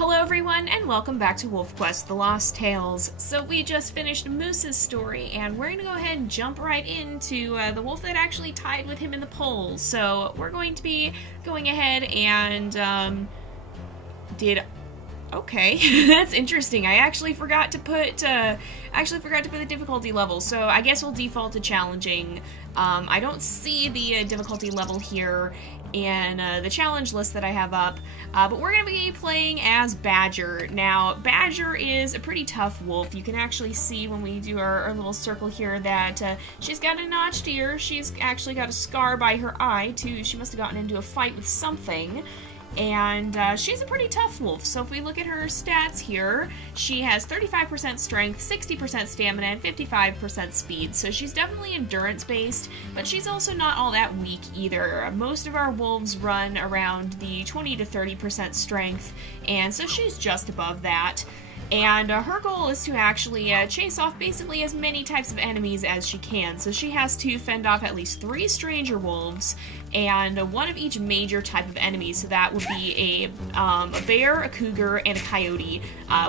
Hello everyone, and welcome back to WolfQuest, The Lost Tales. So we just finished Moose's story, and we're going to go ahead and jump right into the wolf that actually tied with him in the polls. So we're going to be going ahead and, Okay, that's interesting. I actually forgot to put the difficulty level, so I guess we'll default to challenging. I don't see the difficulty level here in the challenge list that I have up, but we're going to be playing as Badger. Now, Badger is a pretty tough wolf. You can actually see when we do our little circle here that she's got a notched ear, she's actually got a scar by her eye, too. She must have gotten into a fight with something. And she's a pretty tough wolf. So if we look at her stats here, she has 35% strength, 60% stamina, and 55% speed. So she's definitely endurance-based, but she's also not all that weak either. Most of our wolves run around the 20 to 30% strength, and so she's just above that. And her goal is to actually chase off basically as many types of enemies as she can. So she has to fend off at least 3 stranger wolves and 1 of each major type of enemy. So that would be a bear, a cougar, and a coyote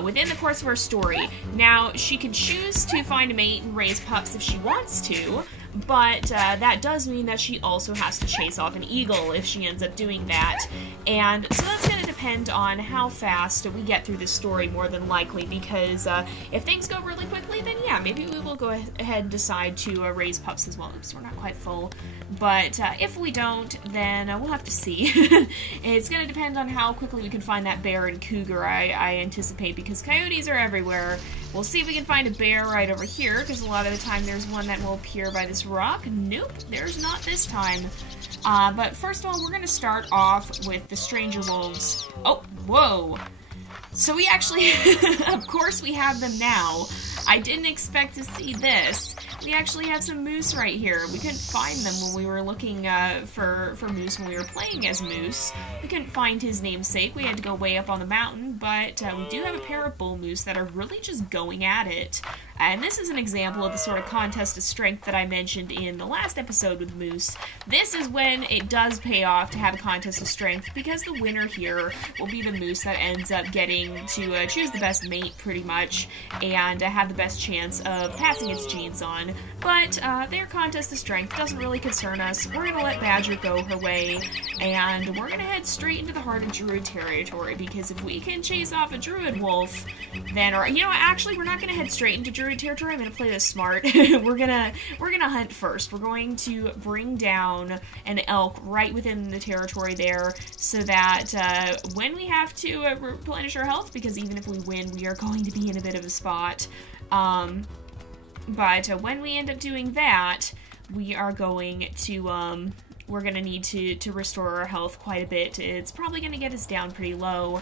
within the course of her story. Now, she can choose to find a mate and raise pups if she wants to, but that does mean that she also has to chase off an eagle if she ends up doing that. And so that's going to depend on how fast we get through this story, more than likely, because if things go really quickly, then yeah, maybe we will go ahead and decide to raise pups as well. Oops, we're not quite full. But if we don't, then we'll have to see. It's going to depend on how quickly we can find that bear and cougar, I anticipate, because coyotes are everywhere. We'll see if we can find a bear right over here, because a lot of the time there's one that will appear by this rock. Nope, there's not this time. But first of all, we're going to start off with the stranger wolves. Oh, whoa! So we actually, of course we have them now. I didn't expect to see this. We actually have some moose right here. We couldn't find them when we were looking for moose when we were playing as Moose. We couldn't find his namesake. We had to go way up on the mountain, but we do have a pair of bull moose that are really just going at it. And this is an example of the sort of contest of strength that I mentioned in the last episode with Moose. This is when it does pay off to have a contest of strength, because the winner here will be the moose that ends up getting to choose the best mate, pretty much, and have the best chance of passing its genes on. But their contest of strength doesn't really concern us. We're going to let Badger go her way, and we're going to head straight into the heart of Druid territory, because if we can chase off a Druid wolf, then, or, you know, actually, we're not going to head straight into Druid territory. I'm going to play this smart. we're gonna hunt first. We're going to bring down an elk right within the territory there, so that when we have to replenish our health, because even if we win, we are going to be in a bit of a spot. But when we end up doing that, we are going to, we're going to need to restore our health quite a bit. It's probably going to get us down pretty low.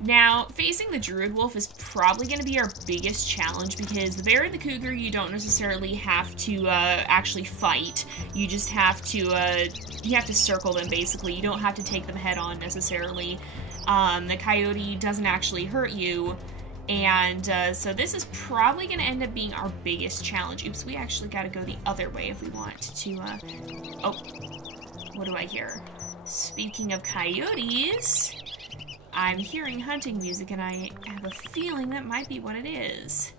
Now, facing the Druid Wolf is probably going to be our biggest challenge, because the bear and the cougar you don't necessarily have to actually fight. You just have to, you have to circle them, basically. You don't have to take them head on, necessarily. The coyote doesn't actually hurt you. And so this is probably going to end up being our biggest challenge. Oops, we actually got to go the other way if we want to, oh, what do I hear? Speaking of coyotes, I'm hearing hunting music, and I have a feeling that might be what it is.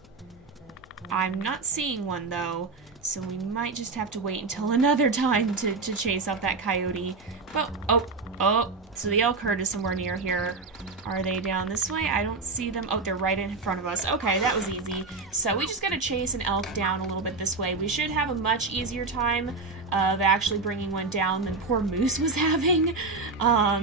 I'm not seeing one, though, so we might just have to wait until another time to chase off that coyote. But, oh, so the elk herd is somewhere near here. Are they down this way? I don't see them. Oh, they're right in front of us. Okay, that was easy. So we just gotta chase an elk down a little bit this way. We should have a much easier time of actually bringing one down than poor Moose was having,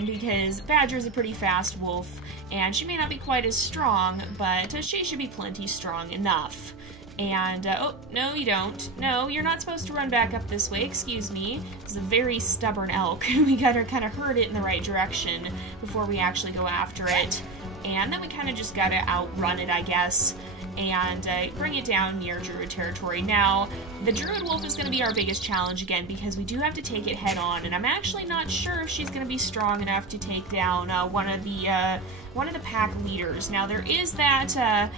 because Badger's a pretty fast wolf, and she may not be quite as strong, but she should be plenty strong enough. And, oh, no you don't. No, you're not supposed to run back up this way, excuse me. It's a very stubborn elk. We gotta kind of herd it in the right direction before we actually go after it. And then we kind of just gotta outrun it, I guess. and bring it down near Druid territory. Now, the Druid Wolf is going to be our biggest challenge again, because we do have to take it head on, and I'm actually not sure if she's going to be strong enough to take down one of the pack leaders. Now, there is that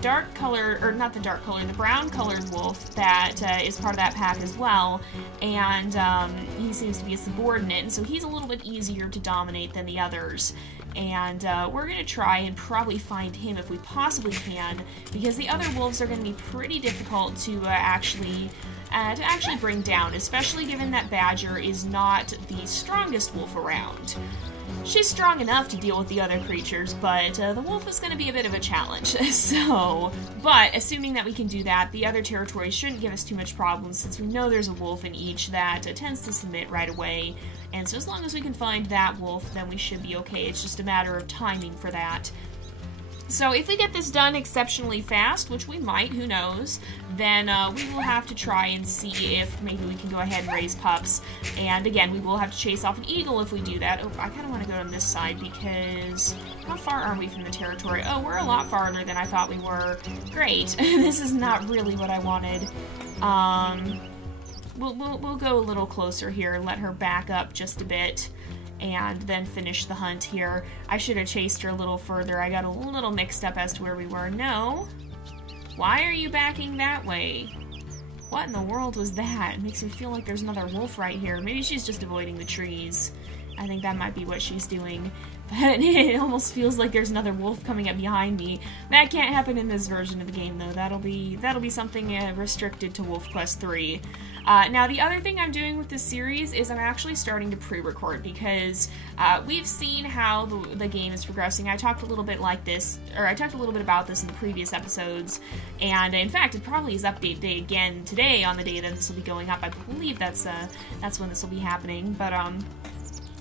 dark color, or not the dark color, the brown colored wolf that is part of that pack as well, and he seems to be a subordinate, and so he's a little bit easier to dominate than the others. And we're going to try and probably find him if we possibly can, because the other wolves are going to be pretty difficult to actually bring down, especially given that Badger is not the strongest wolf around. She's strong enough to deal with the other creatures, but the wolf is going to be a bit of a challenge. But assuming that we can do that, the other territories shouldn't give us too much problems, since we know there's a wolf in each that tends to submit right away. And so as long as we can find that wolf, then we should be okay. It's just a matter of timing for that. So if we get this done exceptionally fast, which we might, who knows, then we will have to try and see if maybe we can go ahead and raise pups. And again, we will have to chase off an eagle if we do that. Oh, I kind of want to go on this side, because how far are we from the territory? Oh, we're a lot farther than I thought we were. Great. This is not really what I wanted. We'll go a little closer here, let her back up just a bit, and then finish the hunt here. I should have chased her a little further. I got a little mixed up as to where we were. No. Why are you backing that way? What in the world was that? It makes me feel like there's another wolf right here. Maybe she's just avoiding the trees. I think that might be what she's doing. But it almost feels like there's another wolf coming up behind me. That can't happen in this version of the game, though. That'll be something restricted to WolfQuest 3. Now, the other thing I'm doing with this series is I'm actually starting to pre-record, because we've seen how the game is progressing. I talked a little bit about this in the previous episodes, and in fact, it probably is update day again today on the day that this will be going up. I believe that's when this will be happening,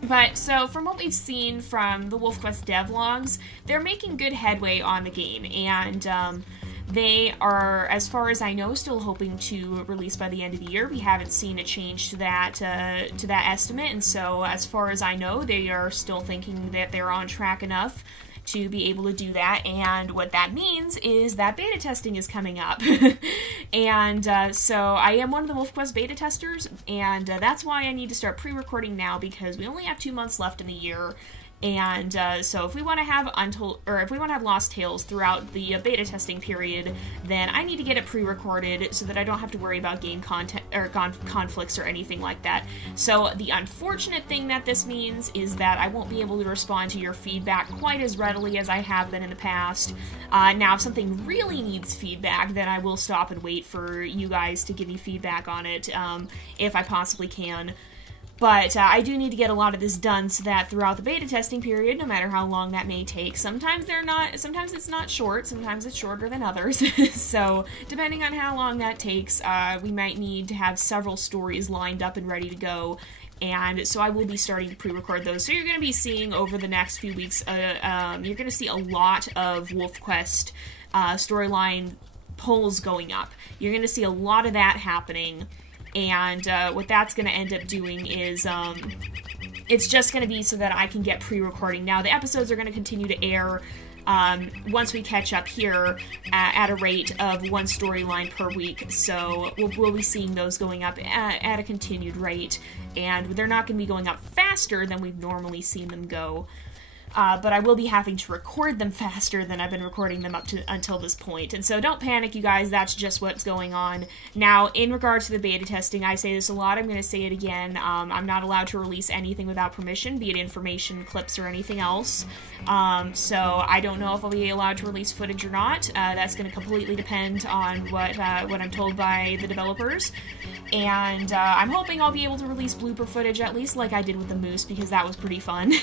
But, so, from what we've seen from the WolfQuest devlogs, they're making good headway on the game, and they are, as far as I know, still hoping to release by the end of the year. We haven't seen a change to that estimate, and so, as far as I know, they are still thinking that they're on track enough to be able to do that, and what that means is that beta testing is coming up. And so I am one of the WolfQuest beta testers, and that's why I need to start pre-recording now, because we only have 2 months left in the year. And so if we want to have Lost Tales throughout the beta testing period, then I need to get it pre-recorded so that I don't have to worry about game content or conflicts or anything like that. So the unfortunate thing that this means is that I won't be able to respond to your feedback quite as readily as I have been in the past. Now, if something really needs feedback, then I will stop and wait for you guys to give me feedback on it, if I possibly can. But I do need to get a lot of this done so that throughout the beta testing period, no matter how long that may take, sometimes it's not short, sometimes it's shorter than others. So depending on how long that takes, we might need to have several stories lined up and ready to go. And so I will be starting to pre-record those. So you're going to be seeing over the next few weeks, you're going to see a lot of WolfQuest storyline polls going up. You're going to see a lot of that happening. And what that's going to end up doing is, it's just going to be so that I can get pre-recording. Now, the episodes are going to continue to air once we catch up here at a rate of 1 storyline per week. So we'll be seeing those going up at a continued rate. And they're not going to be going up faster than we've normally seen them go. But I will be having to record them faster than I've been recording them until this point. And so don't panic, you guys, that's just what's going on. Now, in regards to the beta testing, I say this a lot, I'm going to say it again. I'm not allowed to release anything without permission, be it information, clips, or anything else. So I don't know if I'll be allowed to release footage or not. That's going to completely depend on what I'm told by the developers. And I'm hoping I'll be able to release blooper footage, at least like I did with the moose, because that was pretty fun.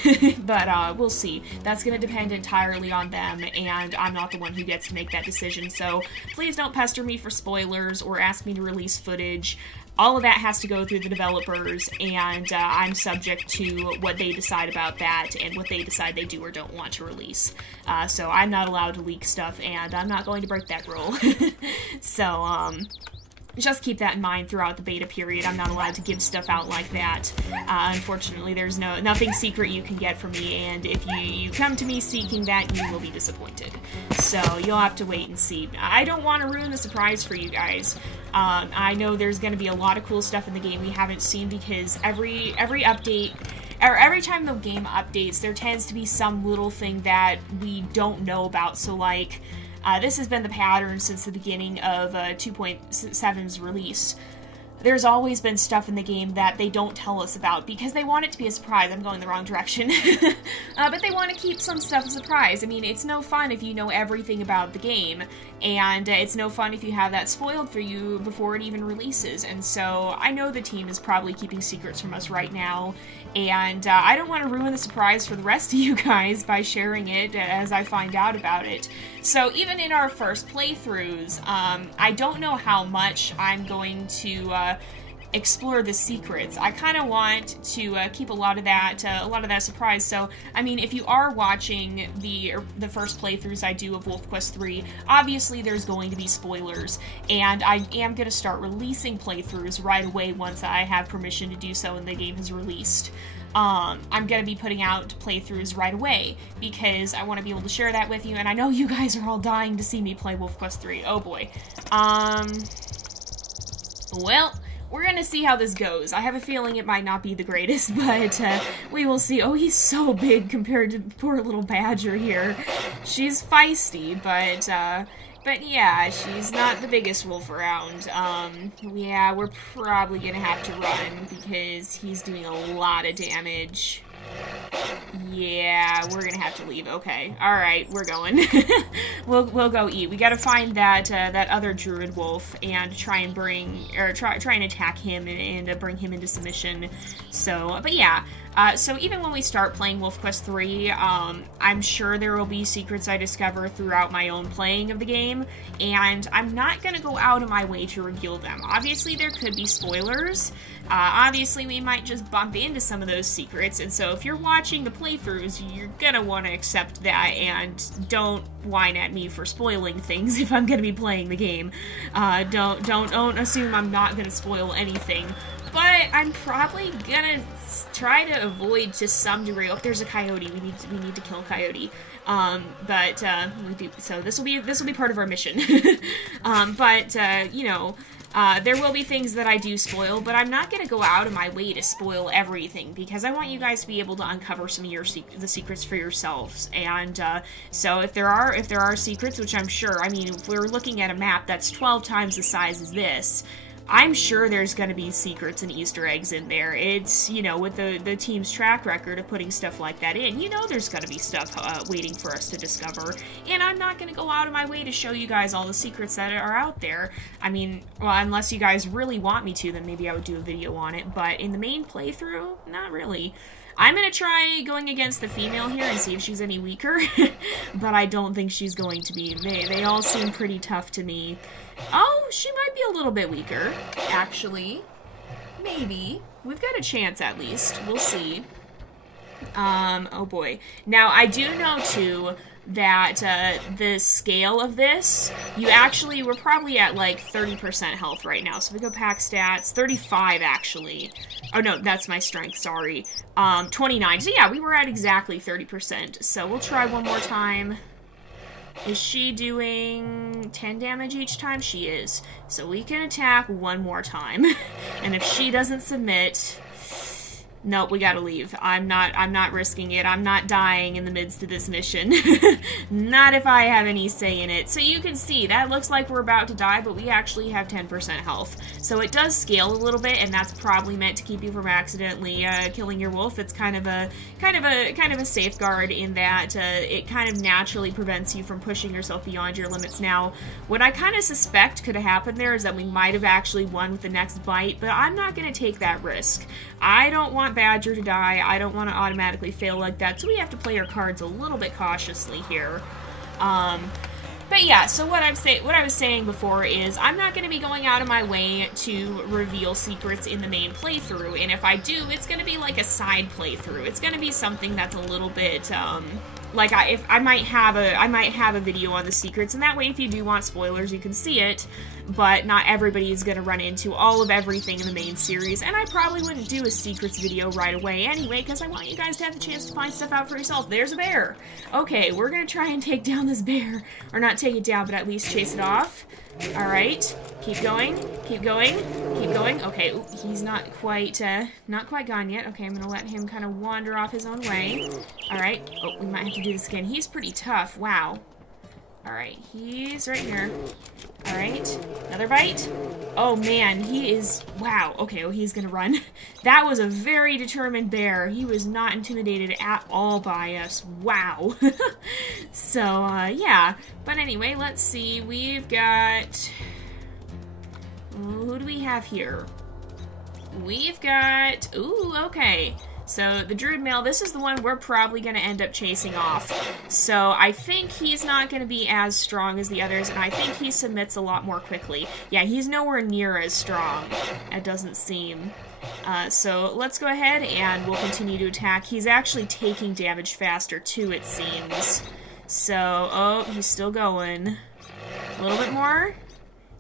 But we'll see. That's going to depend entirely on them, and I'm not the one who gets to make that decision. So please don't pester me for spoilers or ask me to release footage. All of that has to go through the developers, and I'm subject to what they decide about that and what they decide they do or don't want to release. So I'm not allowed to leak stuff, and I'm not going to break that rule. So, just keep that in mind throughout the beta period. I'm not allowed to give stuff out like that. Unfortunately, there's nothing secret you can get from me, and if you come to me seeking that, you will be disappointed. So you'll have to wait and see. I don't want to ruin the surprise for you guys. I know there's going to be a lot of cool stuff in the game we haven't seen, because every update, or every time the game updates, there tends to be some little thing that we don't know about. So like, this has been the pattern since the beginning of 2.7's release. There's always been stuff in the game that they don't tell us about because they want it to be a surprise. I'm going the wrong direction. But they want to keep some stuff a surprise. I mean, it's no fun if you know everything about the game, and it's no fun if you have that spoiled for you before it even releases. And so I know the team is probably keeping secrets from us right now, and I don't want to ruin the surprise for the rest of you guys by sharing it as I find out about it. So even in our first playthroughs, I don't know how much I'm going to explore the secrets. I kind of want to keep a lot of that surprise. So, I mean, if you are watching the first playthroughs I do of WolfQuest 3, obviously there's going to be spoilers, and I am going to start releasing playthroughs right away once I have permission to do so and the game has released. I'm going to be putting out playthroughs right away because I want to be able to share that with you, and I know you guys are all dying to see me play WolfQuest 3. Oh boy. Well, we're gonna see how this goes. I have a feeling it might not be the greatest, but we will see. Oh, he's so big compared to poor little Badger here. She's feisty, but yeah, she's not the biggest wolf around. Yeah, we're probably gonna have to run because he's doing a lot of damage. Yeah, we're gonna have to leave. Okay, all right, we're going. We'll go eat. We gotta find that other druid wolf and try and try and attack him and bring him into submission. So, but yeah. So even when we start playing WolfQuest 3, I'm sure there will be secrets I discover throughout my own playing of the game, and I'm not going to go out of my way to reveal them. Obviously, there could be spoilers. Obviously, we might just bump into some of those secrets, and so if you're watching the playthroughs, you're going to want to accept that, and don't whine at me for spoiling things if I'm going to be playing the game. Don't assume I'm not going to spoil anything. But I'm probably gonna try to avoid to some degree. Oh, there's a coyote. We need to kill a coyote. We do. So this will be part of our mission. You know, there will be things that I do spoil, but I'm not gonna go out of my way to spoil everything because I want you guys to be able to uncover some of the secrets for yourselves. And so if there are secrets, which I'm sure. I mean, if we're looking at a map that's 12 times the size as this, I'm sure there's going to be secrets and Easter eggs in there. It's, you know, with the team's track record of putting stuff like that in, you know there's going to be stuff waiting for us to discover. And I'm not going to go out of my way to show you guys all the secrets that are out there. I mean, well, unless you guys really want me to, then maybe I would do a video on it. But in the main playthrough, not really. I'm going to try going against the female here and see if she's any weaker. But I don't think she's going to be. They all seem pretty tough to me. Oh, she might be a little bit weaker, actually. Maybe. We've got a chance, at least. We'll see. Oh boy. Now, I do know, too, that the scale of this, we're probably at, like, 30% health right now. So if we go pack stats, 35, actually. Oh, no, that's my strength, sorry. 29. So yeah, we were at exactly 30%. So we'll try one more time. Is she doing 10 damage each time? She is. So we can attack one more time. And if she doesn't submit, nope, we gotta leave. I'm not risking it. I'm not dying in the midst of this mission. Not if I have any say in it. So you can see, that looks like we're about to die, but we actually have 10% health. So it does scale a little bit, and that's probably meant to keep you from accidentally killing your wolf. It's kind of a safeguard in that it kind of naturally prevents you from pushing yourself beyond your limits. Now, what I kind of suspect could have happened there is that we might have actually won with the next bite, but I'm not going to take that risk. I don't want Badger to die. I don't want to automatically fail like that, so we have to play our cards a little bit cautiously here. But yeah, so what I was saying before is I'm not going to be going out of my way to reveal secrets in the main playthrough, and if I do, it's going to be like a side playthrough. It's going to be something that's a little bit like, I might have a video on the secrets, and that way if you do want spoilers, you can see it, but not everybody is gonna run into all of everything in the main series, and I probably wouldn't do a secrets video right away anyway, because I want you guys to have the chance to find stuff out for yourself. There's a bear! Okay, we're gonna try and take down this bear, or not take it down, but at least chase it off. Alright, keep going, keep going, keep going. Okay, ooh, he's not quite gone yet. Okay, I'm gonna let him kind of wander off his own way. Alright, oh, we might have to do this again. He's pretty tough, wow. Alright, he's right here. Alright, another bite. Oh man, he is, wow, okay, oh, he's gonna run. That was a very determined bear. He was not intimidated at all by us, wow. So, yeah, but anyway, let's see, we've got, who do we have here? We've got, ooh, okay. So, the Druid male, this is the one we're probably going to end up chasing off. So, I think he's not going to be as strong as the others, and I think he submits a lot more quickly. Yeah, he's nowhere near as strong, it doesn't seem. So, let's go ahead and we'll continue to attack. He's actually taking damage faster, too, it seems. So, oh, he's still going. A little bit more.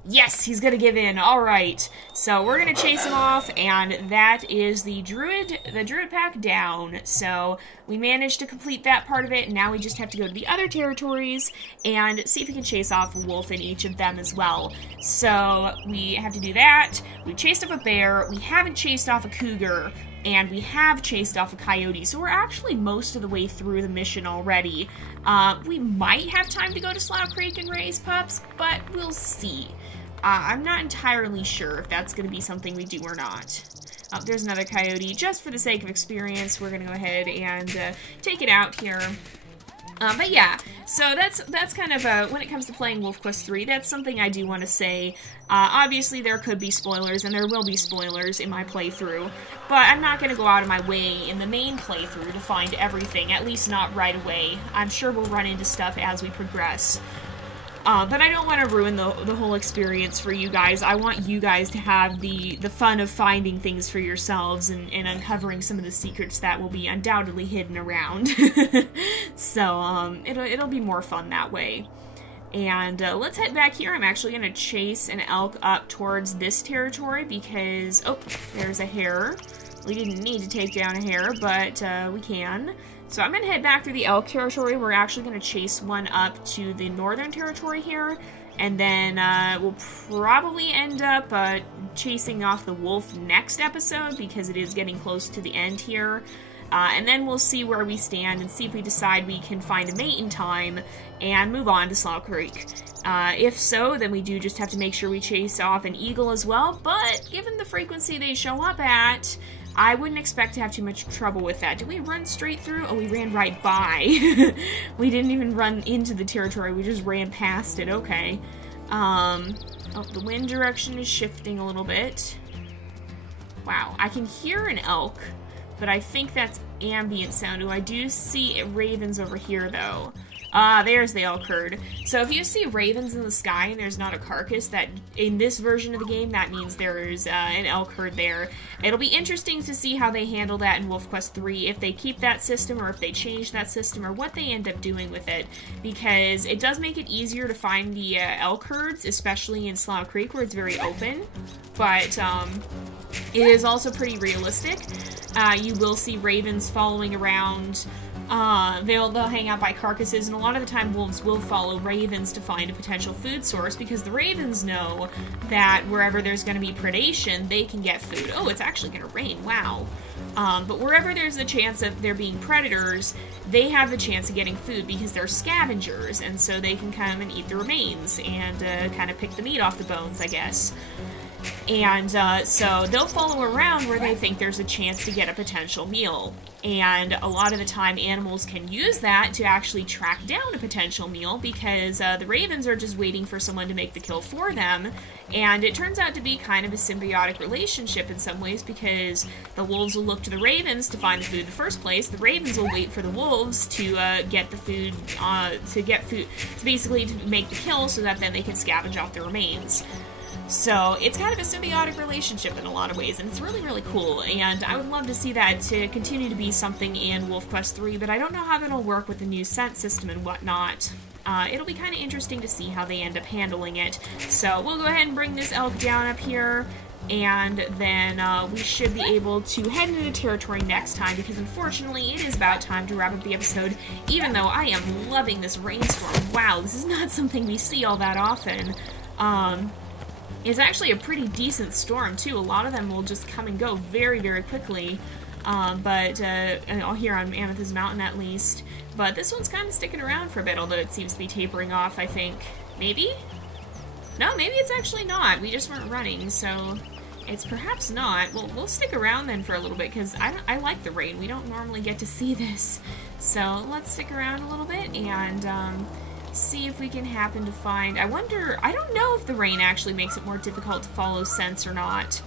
Yes, he's gonna give in. Alright. So we're gonna chase him off, and that is the druid pack down. So we managed to complete that part of it, and now we just have to go to the other territories and see if we can chase off a wolf in each of them as well. So we have to do that. We chased off a bear, we haven't chased off a cougar, and we have chased off a coyote, so we're actually most of the way through the mission already. We might have time to go to Slough Creek and raise pups, but we'll see. I'm not entirely sure if that's going to be something we do or not. There's another coyote. Just for the sake of experience, we're going to go ahead and take it out here. But yeah, so that's kind of, when it comes to playing WolfQuest 3, that's something I do want to say. Obviously there could be spoilers, and there will be spoilers in my playthrough, but I'm not going to go out of my way in the main playthrough to find everything, at least not right away. I'm sure we'll run into stuff as we progress. But I don't want to ruin the whole experience for you guys. I want you guys to have the fun of finding things for yourselves and uncovering some of the secrets that will be undoubtedly hidden around. So, it'll be more fun that way. And let's head back here. I'm actually going to chase an elk up towards this territory because, oh, there's a hare. We didn't need to take down a hare, but we can. So I'm going to head back through the elk territory. We're actually going to chase one up to the northern territory here, and then we'll probably end up chasing off the wolf next episode because it is getting close to the end here. And then we'll see where we stand and see if we decide we can find a mate in time and move on to Slough Creek. If so, then we do just have to make sure we chase off an eagle as well, but given the frequency they show up at, I wouldn't expect to have too much trouble with that. Did we run straight through? Oh, we ran right by. We didn't even run into the territory, we just ran past it, okay. Oh, the wind direction is shifting a little bit. Wow, I can hear an elk, but I think that's ambient sound. Oh, I do see ravens over here, though. There's the elk herd. So if you see ravens in the sky and there's not a carcass, that in this version of the game, that means there's an elk herd there. It'll be interesting to see how they handle that in WolfQuest 3, if they keep that system or if they change that system or what they end up doing with it, because it does make it easier to find the elk herds, especially in Slough Creek where it's very open, but it is also pretty realistic. You will see ravens following around. They'll hang out by carcasses, and a lot of the time wolves will follow ravens to find a potential food source, because the ravens know that wherever there's going to be predation, they can get food. Oh, it's actually going to rain, wow. But wherever there's a chance of there being predators, they have the chance of getting food because they're scavengers, and so they can come and eat the remains and kind of pick the meat off the bones, I guess. And so they'll follow around where they think there's a chance to get a potential meal. And a lot of the time animals can use that to actually track down a potential meal, because the ravens are just waiting for someone to make the kill for them. And it turns out to be kind of a symbiotic relationship in some ways, because the wolves will look to the ravens to find the food in the first place. The ravens will wait for the wolves to get the food, to basically to make the kill so that then they can scavenge off the remains. So it's kind of a symbiotic relationship in a lot of ways, and it's really, really cool, and I would love to see that to continue to be something in WolfQuest 3, but I don't know how that'll work with the new scent system and whatnot. It'll be kind of interesting to see how they end up handling it. So we'll go ahead and bring this elk down up here, and then we should be able to head into territory next time, because unfortunately it is about time to wrap up the episode, even though I am loving this rainstorm. Wow, this is not something we see all that often. It's actually a pretty decent storm, too. A lot of them will just come and go very, very quickly. Here on Amethyst Mountain, at least. But this one's kind of sticking around for a bit, although it seems to be tapering off, I think. Maybe? No, maybe it's actually not. We just weren't running, so it's perhaps not. Well, we'll stick around then for a little bit, because I like the rain. We don't normally get to see this. So let's stick around a little bit and see if we can happen to find... I don't know if the rain actually makes it more difficult to follow scents or not.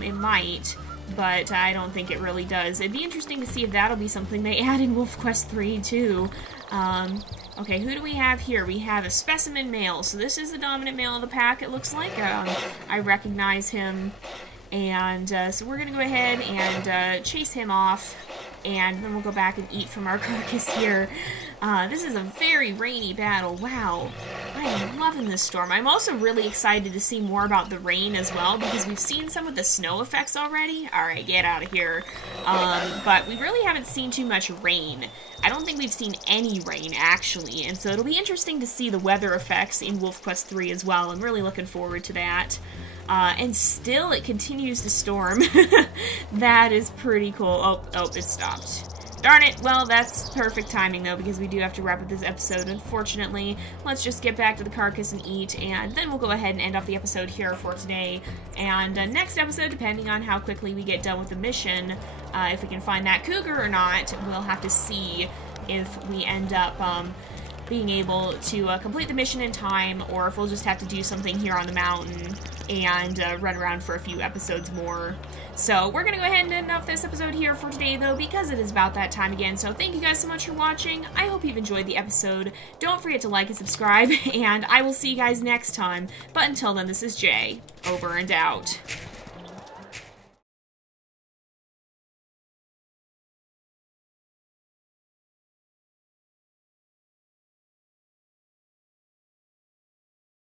It might, but I don't think it really does. It'd be interesting to see if that'll be something they add in WolfQuest 3, too. Okay, who do we have here? We have a specimen male. So this is the dominant male of the pack, it looks like. I recognize him. And so we're going to go ahead and chase him off. And then we'll go back and eat from our carcass here. This is a very rainy battle. Wow. I am loving this storm. I'm also really excited to see more about the rain as well, because we've seen some of the snow effects already. Alright, get out of here. But we really haven't seen too much rain. I don't think we've seen any rain, actually. And so it'll be interesting to see the weather effects in WolfQuest 3 as well. I'm really looking forward to that. And still it continues to storm. That is pretty cool. Oh, it stopped. Darn it. Well, that's perfect timing, though, because we do have to wrap up this episode, unfortunately. Let's just get back to the carcass and eat, and then we'll go ahead and end off the episode here for today. And next episode, depending on how quickly we get done with the mission, if we can find that cougar or not, we'll have to see if we end up being able to complete the mission in time, or if we'll just have to do something here on the mountain and run around for a few episodes more. So we're going to go ahead and end off this episode here for today, though, because it is about that time again. So thank you guys so much for watching. I hope you've enjoyed the episode. Don't forget to like and subscribe, and I will see you guys next time. But until then, this is Jay, over and out.